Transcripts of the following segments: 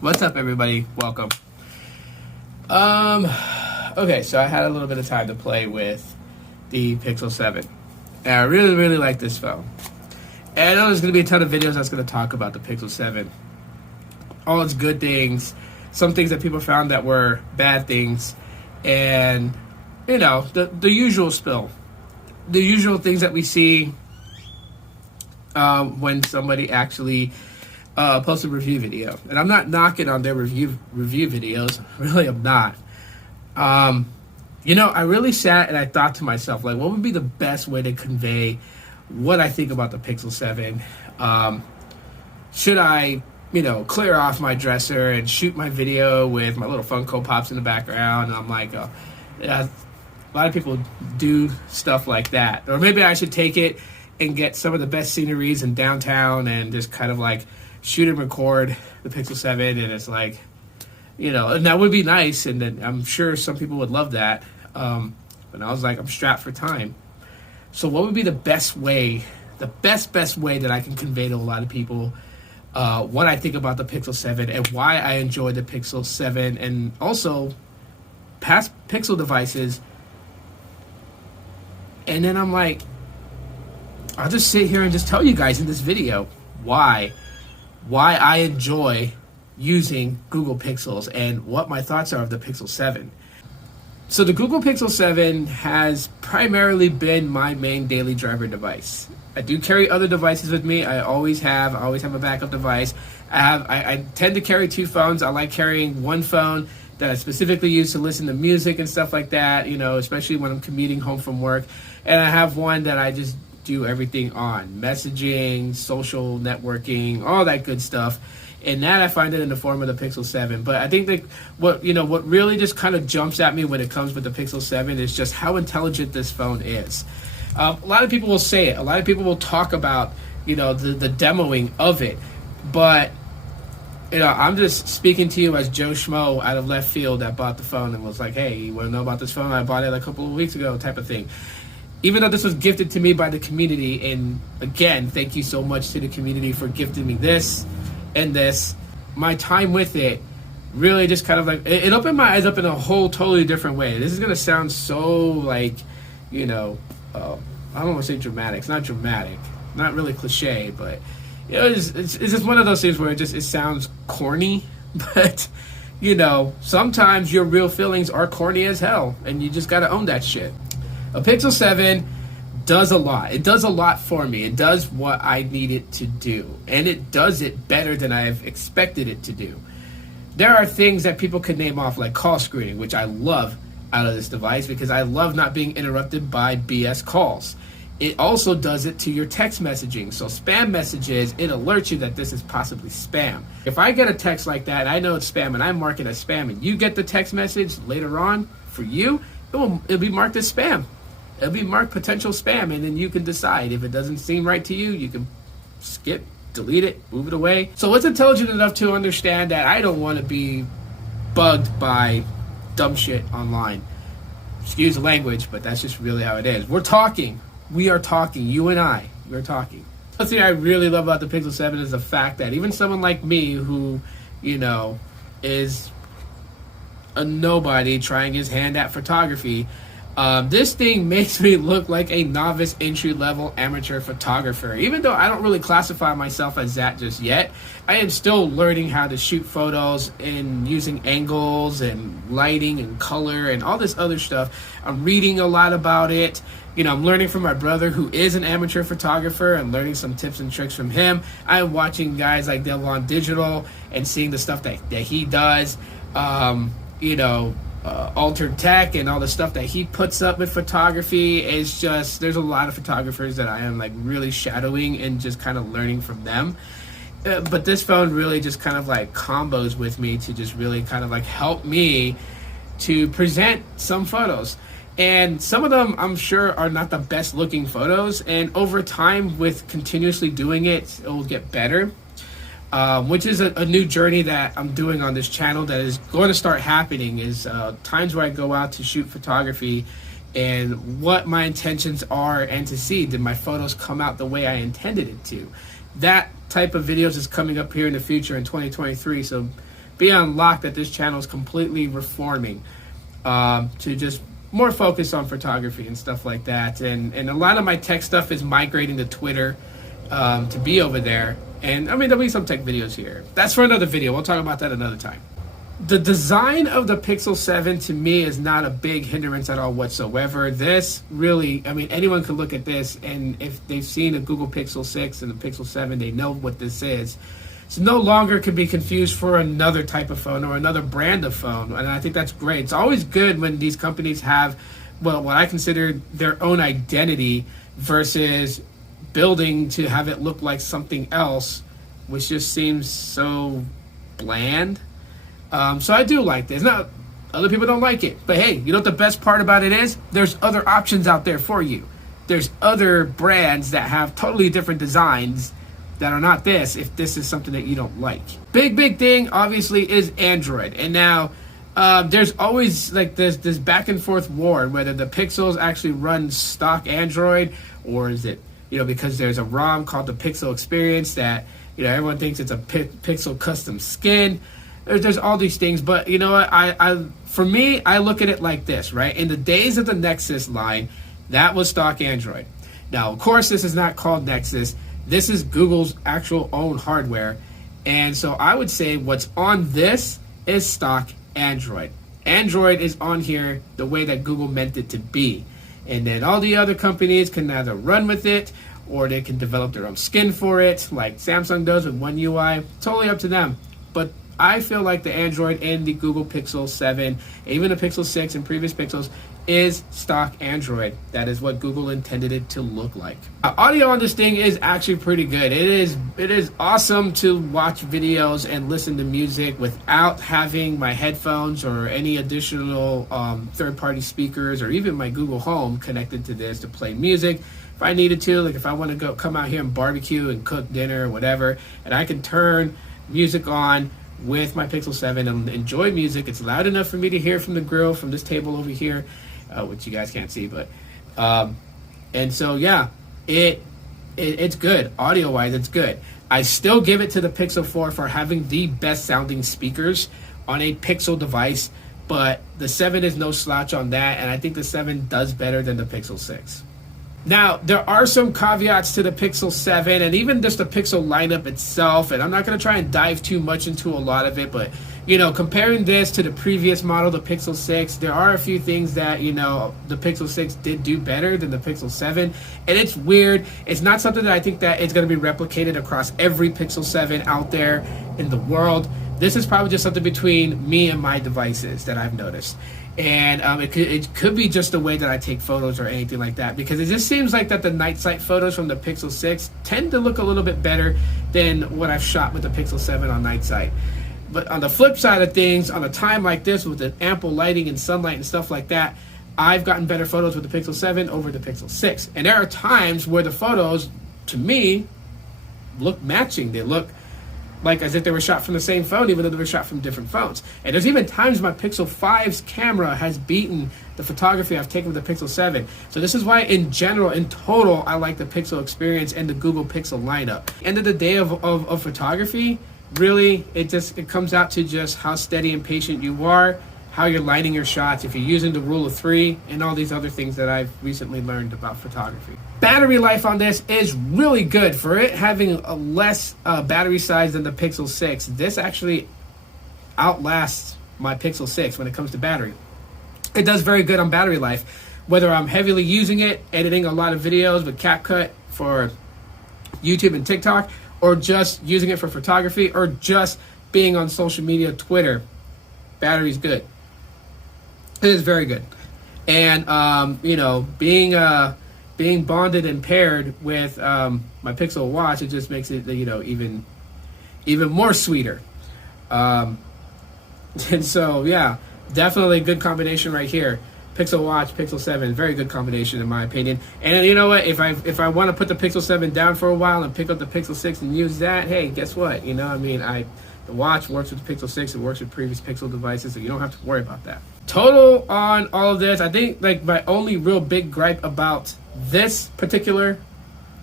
What's up, everybody? Welcome. Okay, so I had a little bit of time to play with the Pixel 7. And I really like this phone. And I know there's going to be a ton of videos that's going to talk about the Pixel 7. All its good things, some things that people found that were bad things, and, you know, the usual spill. The usual things that we see when somebody actually posts a review video. And I'm not knocking on their review videos. Really, I'm not. You know, I really sat and I thought to myself, like, what would be the best way to convey what I think about the Pixel 7? Should I, you know, clear off my dresser and shoot my video with my little Funko Pops in the background? And I'm like, yeah, a lot of people do stuff like that. Or maybe I should take it and get some of the best sceneries in downtown and just kind of like shoot and record the Pixel 7. And it's like, you know, and that would be nice. And then I'm sure some people would love that. But I was like, I'm strapped for time. So what would be the best way, the best way that I can convey to a lot of people what I think about the Pixel 7 and why I enjoy the Pixel 7 and also past Pixel devices. And then I'm like, I'll just sit here and just tell you guys in this video why I enjoy using Google Pixels and what my thoughts are of the Pixel 7. So the Google Pixel 7 has primarily been my main daily driver device. I do carry other devices with me. I always have a backup device. I tend to carry two phones. I like carrying one phone that I specifically use to listen to music and stuff like that, you know, especially when I'm commuting home from work. And I have one that I just do everything on, messaging, social networking, all that good stuff. And that I find it in the form of the Pixel 7. But I think that what really just kind of jumps at me when it comes with the Pixel 7 is just how intelligent this phone is. A lot of people will say it. A lot of people will talk about, you know, the demoing of it. But, you know, I'm just speaking to you as Joe Schmo out of left field that bought the phone and was like, hey, you want to know about this phone? I bought it a couple of weeks ago, type of thing. Even though this was gifted to me by the community, and again, thank you so much to the community for gifting me this and this, my time with it really just kind of like, it opened my eyes up in a whole totally different way. This is going to sound so like, you know, I don't want to say dramatic. It's not dramatic, not really cliche, but you know, it's just one of those things where it sounds corny, but you know, sometimes your real feelings are corny as hell, and you just got to own that shit. A Pixel 7 does a lot. It does a lot for me. It does what I need it to do, and it does it better than I've expected it to do. There are things that people could name off, like call screening, which I love out of this device because I love not being interrupted by BS calls. It also does it to your text messaging. So spam messages, it alerts you that this is possibly spam. If I get a text like that, I know it's spam, and I mark it as spam, and you get the text message later on, for you, it'll be marked as spam. It'll be marked potential spam, and then you can decide. If it doesn't seem right to you, you can skip, delete it, move it away. So it's intelligent enough to understand that I don't want to be bugged by dumb shit online. Excuse the language, but that's just really how it is. We are talking, you and I, we're talking. The thing I really love about the Pixel 7 is the fact that even someone like me who, you know, is a nobody trying his hand at photography, this thing makes me look like a novice entry-level amateur photographer. Even though I don't really classify myself as that just yet, I am still learning how to shoot photos and using angles and lighting and color and all this other stuff. I'm reading a lot about it. You know, I'm learning from my brother who is an amateur photographer and learning some tips and tricks from him. I'm watching guys like Devlon Digital and seeing the stuff that he does. You know, Altered Tech and all the stuff that he puts up with photography is just, there's a lot of photographers that I am like really shadowing and just kind of learning from them. But this phone really just kind of like combos with me to just really kind of like help me to present some photos. And some of them I'm sure are not the best looking photos, and over time with continuously doing it, it will get better. Which is a new journey that I'm doing on this channel that is going to start happening is times where I go out to shoot photography and what my intentions are, and to see, did my photos come out the way I intended it to. That type of videos is coming up here in the future in 2023, so be on lock that this channel is completely reforming to just more focus on photography and stuff like that. And a lot of my tech stuff is migrating to Twitter to be over there. And I mean, there'll be some tech videos here. That's for another video. We'll talk about that another time. The design of the Pixel 7 to me is not a big hindrance at all whatsoever. This really, I mean, anyone could look at this, and if they've seen a Google Pixel 6 and the Pixel 7, they know what this is. So no longer could be confused for another type of phone or another brand of phone, and I think that's great. It's always good when these companies have, well, what I consider their own identity versus building to have it look like something else, which just seems so bland. So I do like this. Now, other people don't like it, but hey, you know what the best part about it is? There's other options out there for you. There's other brands that have totally different designs that are not this, if this is something that you don't like. Big thing, obviously, is Android. And now, there's always like this back and forth war, whether the Pixels actually run stock Android, or is it, you know, because there's a ROM called the Pixel Experience that, you know, everyone thinks it's a Pixel custom skin. There's all these things, but you know what? For me, I look at it like this, right? In the days of the Nexus line, that was stock Android. Now, of course, this is not called Nexus. This is Google's actual own hardware. And so I would say what's on this is stock Android. Android is on here the way that Google meant it to be. And then all the other companies can either run with it, or they can develop their own skin for it, like Samsung does with One UI. Totally up to them. But I feel like the Android and the Google Pixel 7, even the Pixel 6 and previous Pixels, is stock Android. That is what Google intended it to look like. Audio on this thing is actually pretty good. It is awesome to watch videos and listen to music without having my headphones or any additional third-party speakers, or even my Google Home connected to this to play music. If I needed to, like if I want to come out here and barbecue and cook dinner or whatever, and I can turn music on with my Pixel 7 and enjoy music. It's loud enough for me to hear from the grill, from this table over here, which you guys can't see, but and so yeah, it's good. Audio wise, it's good. I still give it to the Pixel 4 for having the best sounding speakers on a Pixel device, but the 7 is no slouch on that, and I think the 7 does better than the Pixel 6. Now, there are some caveats to the Pixel 7 and even just the Pixel lineup itself, and I'm not going to try and dive too much into a lot of it, but, you know, comparing this to the previous model, the Pixel 6, there are a few things that, you know, the Pixel 6 did do better than the Pixel 7, and it's weird. It's not something that I think that is going to be replicated across every Pixel 7 out there in the world. This is probably just something between me and my devices that I've noticed. And it could be just the way that I take photos or anything like that, because it just seems like that the night sight photos from the Pixel 6 tend to look a little bit better than what I've shot with the Pixel 7 on night sight. But on the flip side of things, on a time like this with the ample lighting and sunlight and stuff like that, I've gotten better photos with the Pixel 7 over the Pixel 6. And there are times where the photos, to me, look matching. They look like as if they were shot from the same phone, even though they were shot from different phones. And there's even times my Pixel 5's camera has beaten the photography I've taken with the Pixel 7. So this is why, in general, in total, I like the Pixel Experience and the Google Pixel lineup. End of the day of photography, really, it comes out to just how steady and patient you are, how you're lighting your shots, if you're using the rule of 3, and all these other things that I've recently learned about photography. Battery life on this is really good. For it having a less battery size than the Pixel 6, this actually outlasts my Pixel 6 when it comes to battery. It does very good on battery life. Whether I'm heavily using it, editing a lot of videos with CapCut for YouTube and TikTok, or just using it for photography, or just being on social media, Twitter, battery's good. It is very good. And, you know, being bonded and paired with my Pixel watch, it just makes it, you know, even more sweeter. And so, yeah, definitely a good combination right here. Pixel watch, Pixel 7, very good combination in my opinion. And you know what? If I want to put the Pixel 7 down for a while and pick up the Pixel 6 and use that, hey, guess what? You know, I mean, the watch works with the Pixel 6. It works with previous Pixel devices, so you don't have to worry about that. Total on all of this, I think like my only real big gripe about this particular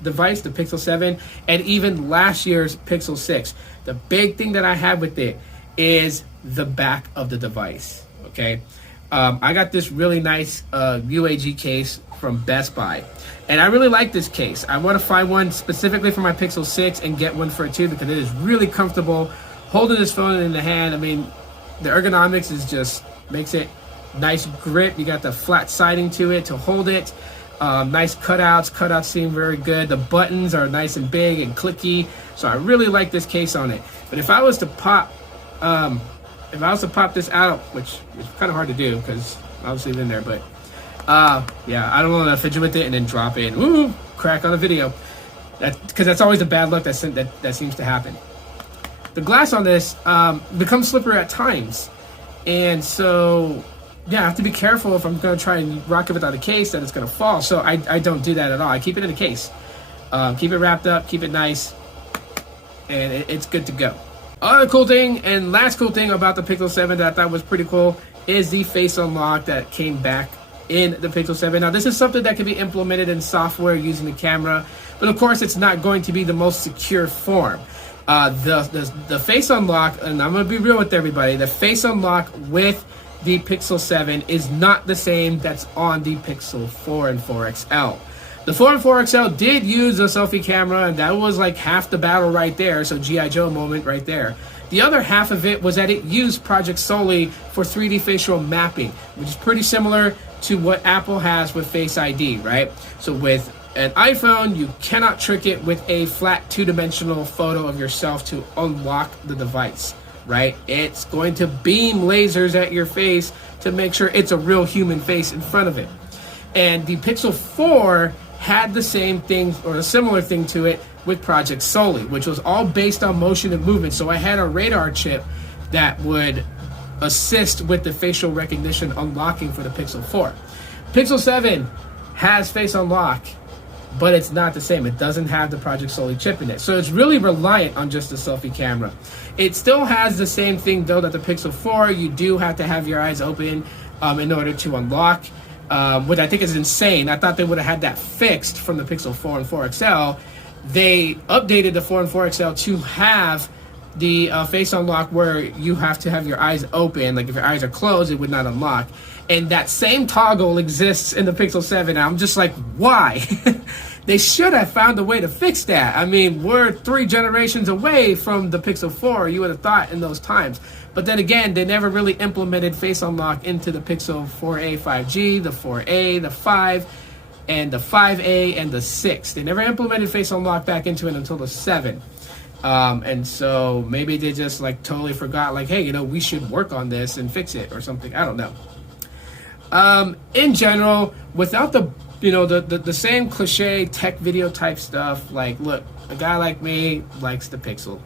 device, the Pixel 7, and even last year's Pixel 6, the big thing that I have with it is the back of the device. Okay, I got this really nice UAG case from Best Buy, and I really like this case. I want to find one specifically for my Pixel 6 and get one for it too, because it is really comfortable holding this phone in the hand. I mean, the ergonomics is just makes it nice grip. You got the flat siding to it to hold it. Nice cutouts. Cutouts seem very good. The buttons are nice and big and clicky. So I really like this case on it. But if I was to pop, this out, which is kind of hard to do because obviously it's in there, but yeah, I don't want to fidget with it and then drop it. Ooh, crack on the video. Because that's always a bad luck that seems to happen. The glass on this becomes slippery at times, and so yeah, I have to be careful if I'm going to try and rock it without a case that it's going to fall. So I don't do that at all. I keep it in a case. Keep it wrapped up, keep it nice, and it's good to go. Other cool thing, and last cool thing about the Pixel 7 that I thought was pretty cool is the face unlock that came back in the Pixel 7. Now, this is something that can be implemented in software using the camera, but of course, it's not going to be the most secure form. The face unlock, and I'm going to be real with everybody, the face unlock with the Pixel 7 is not the same that's on the Pixel 4 and 4 XL. The 4 and 4 XL did use a selfie camera, and that was like half the battle right there, so G.I. Joe moment right there. The other half of it was that it used Project Soli for 3D facial mapping, which is pretty similar to what Apple has with Face ID, right? So with an iPhone, you cannot trick it with a flat two-dimensional photo of yourself to unlock the device, right? It's going to beam lasers at your face to make sure it's a real human face in front of it. And the Pixel 4 had the same thing or a similar thing to it with Project Soli, which was all based on motion and movement. So I had a radar chip that would assist with the facial recognition unlocking for the Pixel 4. Pixel 7 has face unlock, but it's not the same. It doesn't have the Project Soli chip in it. So it's really reliant on just the selfie camera. It still has the same thing though that the Pixel 4, you do have to have your eyes open in order to unlock, which I think is insane. I thought they would have had that fixed from the Pixel 4 and 4 XL. They updated the 4 and 4 XL to have the face unlock where you have to have your eyes open. Like if your eyes are closed, it would not unlock. And that same toggle exists in the Pixel 7. I'm just like, why? They should have found a way to fix that. I mean, we're 3 generations away from the Pixel 4, you would have thought in those times. But then again, they never really implemented face unlock into the Pixel 4a 5G, the 4a, the 5, and the 5a, and the 6. They never implemented face unlock back into it until the 7. And so maybe they just like totally forgot, like, hey, you know, we should work on this and fix it or something. I don't know. In general, without the, you know, the same cliche tech video type stuff, like, look, a guy like me likes the Pixel.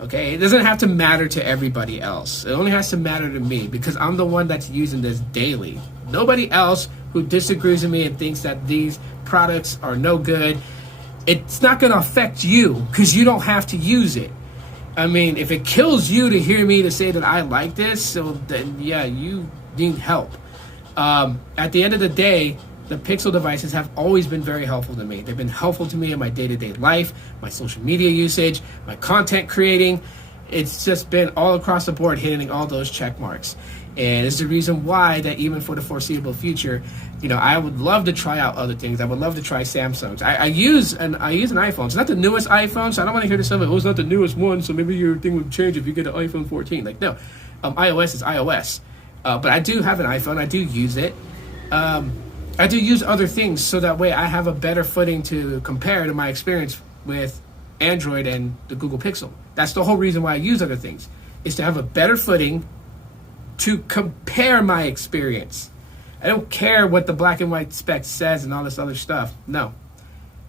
Okay, it doesn't have to matter to everybody else. It only has to matter to me because I'm the one that's using this daily. Nobody else who disagrees with me and thinks that these products are no good, it's not going to affect you because you don't have to use it. I mean, if it kills you to hear me to say that I like this, so then yeah, you need help. At the end of the day, the Pixel devices have always been very helpful to me. They've been helpful to me in my day-to-day life, my social media usage, my content creating. It's just been all across the board hitting all those check marks. And it's the reason why that even for the foreseeable future, you know, I would love to try out other things. I would love to try Samsung's. I use an iPhone. It's not the newest iPhone, so I don't want to hear this stuff. Oh, it's not the newest one, so maybe your thing would change if you get an iPhone 14. Like, no, iOS is iOS. But I do have an iPhone. I do use it. I do use other things so that way I have a better footing to compare to my experience with Android and the Google Pixel. That's the whole reason why I use other things, is to have a better footing to compare my experience. I don't care what the black and white spec says and all this other stuff. No.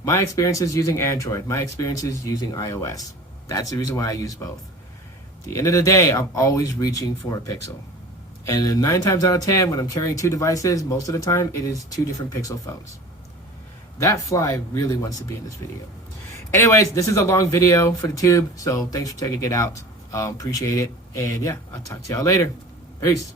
My experience is using Android. My experience is using iOS. That's the reason why I use both. At the end of the day, I'm always reaching for a Pixel. And 9 times out of 10, when I'm carrying 2 devices, most of the time, it is 2 different Pixel phones. That fly really wants to be in this video. Anyways, this is a long video for the tube, so thanks for checking it out. Appreciate it. And yeah, I'll talk to y'all later. Peace.